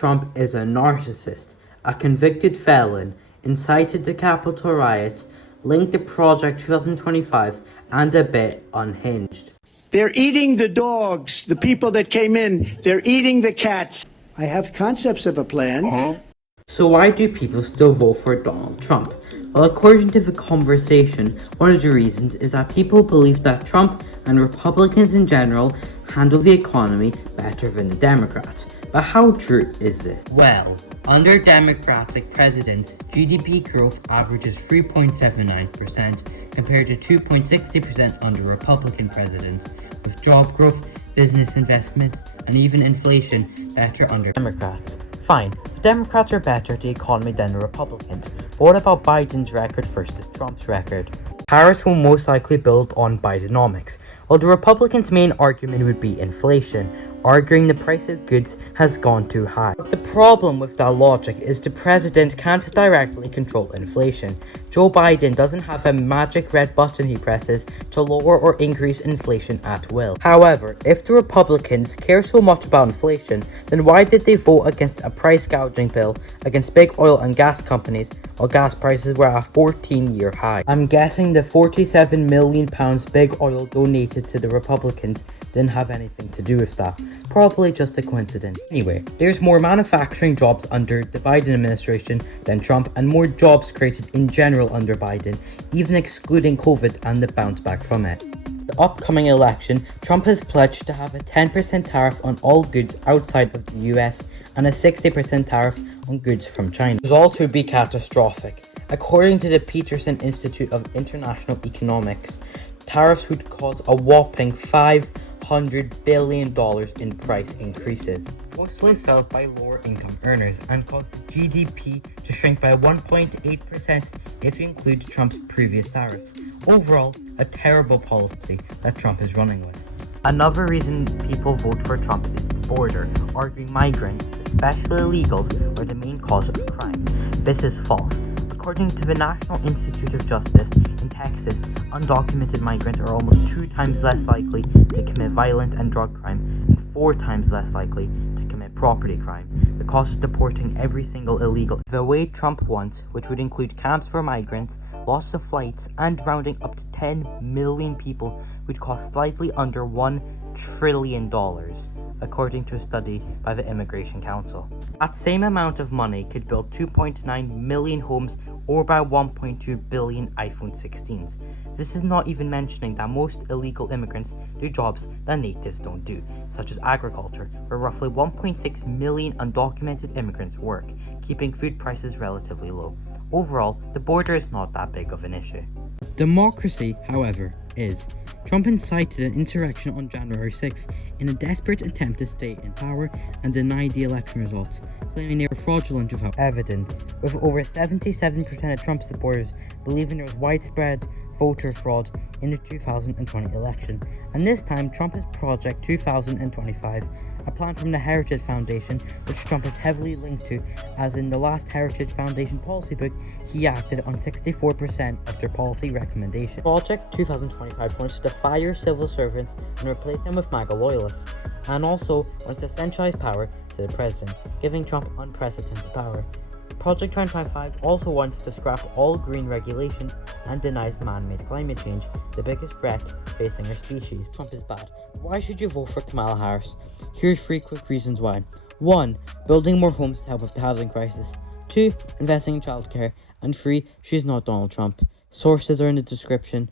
Trump is a narcissist, a convicted felon, incited the Capitol riot, linked to Project 2025, and a bit unhinged. They're eating the dogs, the people that came in. They're eating the cats. I have concepts of a plan. So why do people still vote for Donald Trump? Well, according to The Conversation, one of the reasons is that people believe that Trump and Republicans in general handle the economy better than the Democrats. But how true is this? Well, under Democratic presidents, GDP growth averages 3.79% compared to 2.60% under Republican presidents, with job growth, business investment, and even inflation better under Democrats. Fine, the Democrats are better at the economy than the Republicans, but what about Biden's record versus Trump's record? Harris will most likely build on Bidenomics, while the Republicans' main argument would be inflation, arguing the price of goods has gone too high. But the problem with that logic is the president can't directly control inflation. Joe Biden doesn't have a magic red button he presses to lower or increase inflation at will. However, if the Republicans care so much about inflation, then why did they vote against a price gouging bill against big oil and gas companies while gas prices were at a 14-year high? I'm guessing the £47 million big oil donated to the Republicans didn't have anything to do with that. Probably just a coincidence. Anyway, there's more manufacturing jobs under the Biden administration than Trump, and more jobs created in general under Biden, even excluding COVID and the bounce back from it. The upcoming election, Trump has pledged to have a 10% tariff on all goods outside of the US and a 60% tariff on goods from China. The result would be catastrophic. According to the Peterson Institute of International Economics, tariffs would cause a whopping $500 billion in price increases, mostly felt by lower income earners, and caused GDP to shrink by 1.8% if you include Trump's previous tariffs. Overall, a terrible policy that Trump is running with. Another reason people vote for Trump is the border, arguing migrants, especially illegals, are the main cause of crime. This is false. According to the National Institute of Justice, in Texas, undocumented migrants are almost 2 times less likely to commit violent and drug crime and 4 times less likely to commit property crime because of deporting every single illegal. The way Trump wants, which would include camps for migrants, loss of flights, and rounding up to 10 million people, would cost slightly under $1 trillion, according to a study by the Immigration Council. That same amount of money could build 2.9 million homes or buy 1.2 billion iPhone 16s. This is not even mentioning that most illegal immigrants do jobs that natives don't do, such as agriculture, where roughly 1.6 million undocumented immigrants work, keeping food prices relatively low. Overall, the border is not that big of an issue. Democracy, however, is. Trump incited an insurrection on January 6th in a desperate attempt to stay in power and deny the election results, claiming they were fraudulent without evidence, with over 77% of Trump supporters believing there was widespread voter fraud in the 2020 election. And this time, Trump has Project 2025, a plan from the Heritage Foundation, which Trump is heavily linked to, as in the last Heritage Foundation policy book, he acted on 64% of their policy recommendations. Project 2025 wants to fire civil servants and replace them with MAGA loyalists, and also wants to centralize power to the president, giving Trump unprecedented power. Project 2025 also wants to scrap all green regulations and denies man-made climate change, the biggest threat facing our species. Trump is bad. Why should you vote for Kamala Harris? Here's 3 quick reasons why. 1. Building more homes to help with the housing crisis. 2. Investing in childcare. And 3. She's not Donald Trump. Sources are in the description.